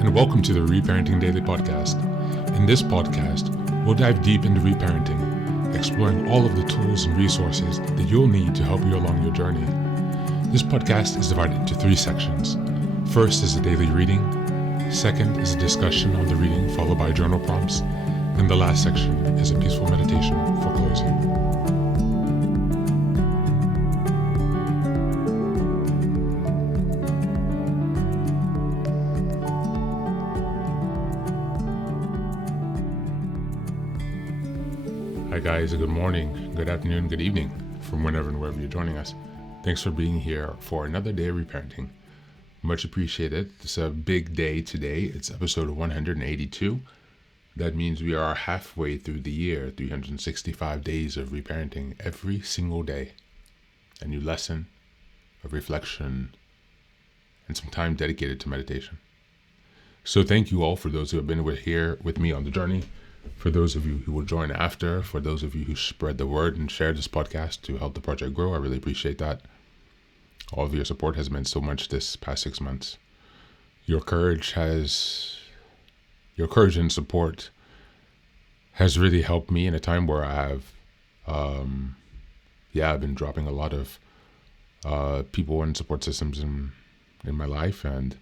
and welcome to the Reparenting Daily podcast. In this podcast, we'll dive deep into reparenting, exploring all of the tools and resources that you'll need to help you along your journey. This podcast is divided into 3 sections. First is a daily reading. Second is a discussion on the reading followed by journal prompts. And the last section is a peaceful meditation for closing. Hi guys, good morning, good afternoon, good evening from whenever and wherever you're joining us. Thanks for being here for another day of reparenting. Much appreciated. It's a big day today. It's episode 182. That means we are halfway through the year, 365 days of reparenting every single day. A new lesson, a reflection, and some time dedicated to meditation. So thank you all for those who have been here with me on the journey. For those of you who will join after, for those of you who spread the word and share this podcast to help the project grow, I really appreciate that. All of your support has meant so much this past 6 months. Your courage and support has really helped me in a time where I've been dropping a lot of people and support systems in my life, and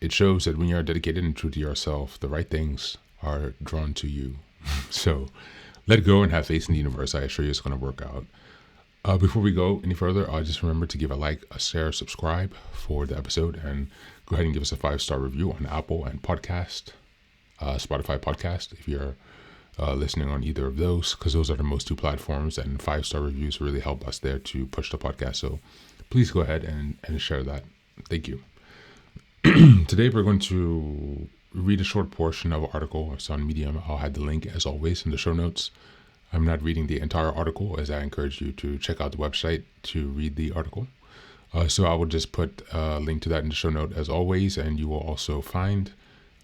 it shows that when you're dedicated and true to yourself, the right things are drawn to you. So let go and have faith in the universe. I assure you it's going to work out. Before we go any further, just remember to give a like, a share, subscribe for the episode, and go ahead and give us a 5-star review on Apple and Spotify podcast if you're listening on either of those, because those are the most 2 platforms, and 5-star reviews really help us there to push the podcast. So please go ahead and share that. Thank you. Today we're going to read a short portion of an article. It's on Medium. I'll have the link as always in the show notes. I'm not reading the entire article, as I encourage you to check out the website to read the article. So I will just put a link to that in the show note as always, and you will also find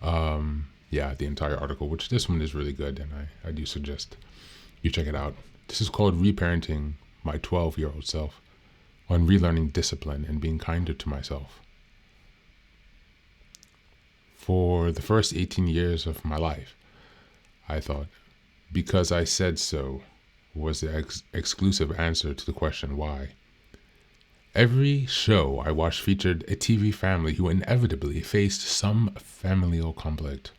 the entire article, which this one is really good, and I do suggest you check it out. This is called Reparenting My 12-Year-Old Self, on relearning discipline and being kinder to myself. For the first 18 years of my life, I thought, because I said so was the exclusive answer to the question why. Every show I watched featured a TV family who inevitably faced some familial conflict.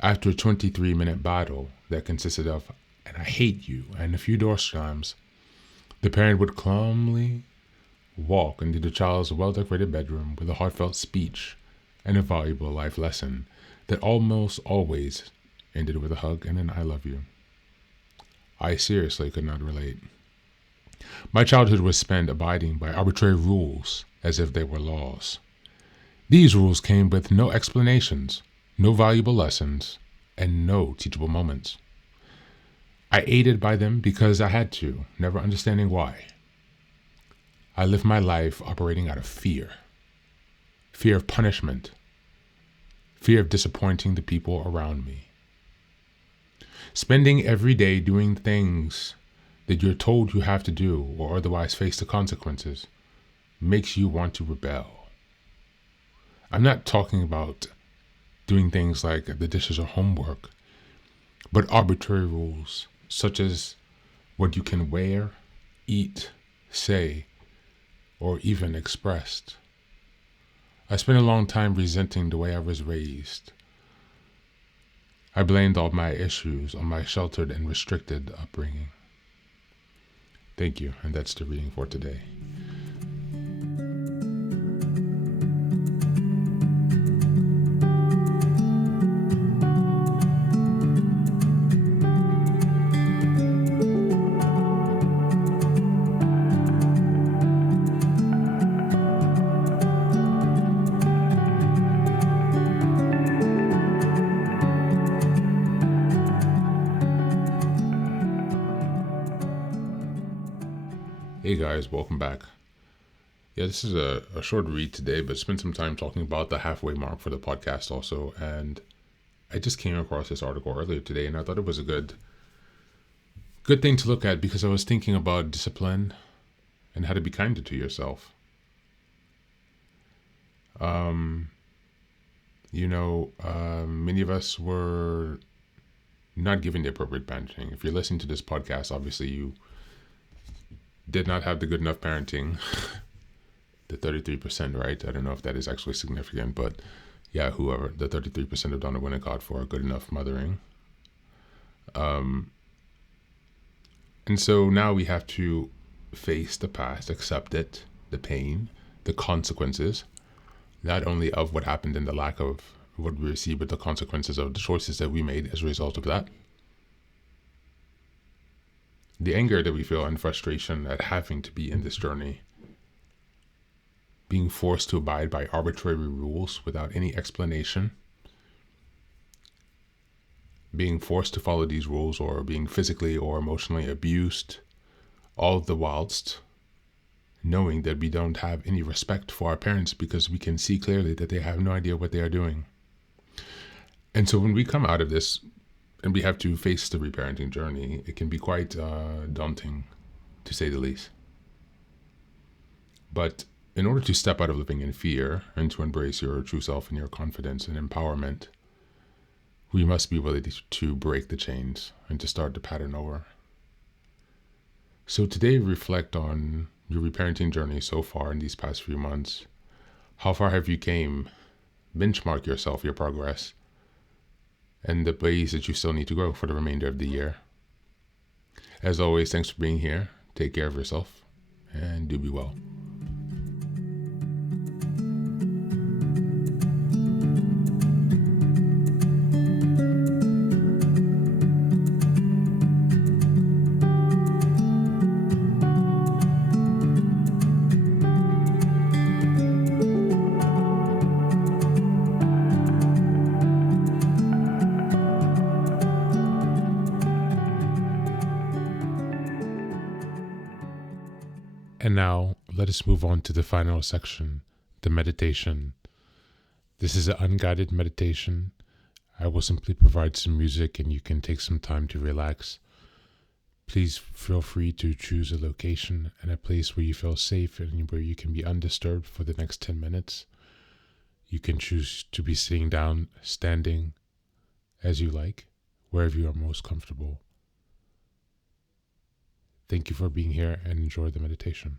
After a 23-minute battle that consisted of, "and I hate you," and a few door slams, the parent would calmly walk into the child's well-decorated bedroom with a heartfelt speech and a valuable life lesson that almost always ended with a hug and an "I love you." I seriously could not relate. My childhood was spent abiding by arbitrary rules as if they were laws. These rules came with no explanations, no valuable lessons, and no teachable moments. I aided by them because I had to, never understanding why. I lived my life operating out of fear of punishment, fear of disappointing the people around me. Spending every day doing things that you're told you have to do or otherwise face the consequences makes you want to rebel. I'm not talking about doing things like the dishes or homework, but arbitrary rules such as what you can wear, eat, say, or even expressed. I spent a long time resenting the way I was raised. I blamed all my issues on my sheltered and restricted upbringing. Thank you, and that's the reading for today. Hey guys, welcome back. This is a short read today, but spent some time talking about the halfway mark for the podcast also. And I just came across this article earlier today, and I thought it was a good thing to look at because I was thinking about discipline and how to be kinder to yourself. Many of us were not given the appropriate parenting. If you're listening to this podcast, obviously you did not have the good enough parenting. The 33%, right? I don't know if that is actually significant, but yeah, whoever, the 33% of Donna Winnicott for good enough mothering. And so now we have to face the past, accept it, the pain, the consequences, not only of what happened and the lack of what we received, but the consequences of the choices that we made as a result of that. The anger that we feel and frustration at having to be in this journey, being forced to abide by arbitrary rules without any explanation, being forced to follow these rules or being physically or emotionally abused, all the whilst knowing that we don't have any respect for our parents because we can see clearly that they have no idea what they are doing. And so when we come out of this and we have to face the reparenting journey, it can be quite daunting, to say the least. But in order to step out of living in fear and to embrace your true self and your confidence and empowerment, we must be willing to break the chains and to start the pattern over. So today, reflect on your reparenting journey so far in these past few months. How far have you came? Benchmark yourself, your progress, and the ways that you still need to grow for the remainder of the year. As always, thanks for being here. Take care of yourself and do be well. And now, let us move on to the final section, the meditation. This is an unguided meditation. I will simply provide some music and you can take some time to relax. Please feel free to choose a location and a place where you feel safe and where you can be undisturbed for the next 10 minutes. You can choose to be sitting down, standing, as you like, wherever you are most comfortable. Thank you for being here and enjoy the meditation.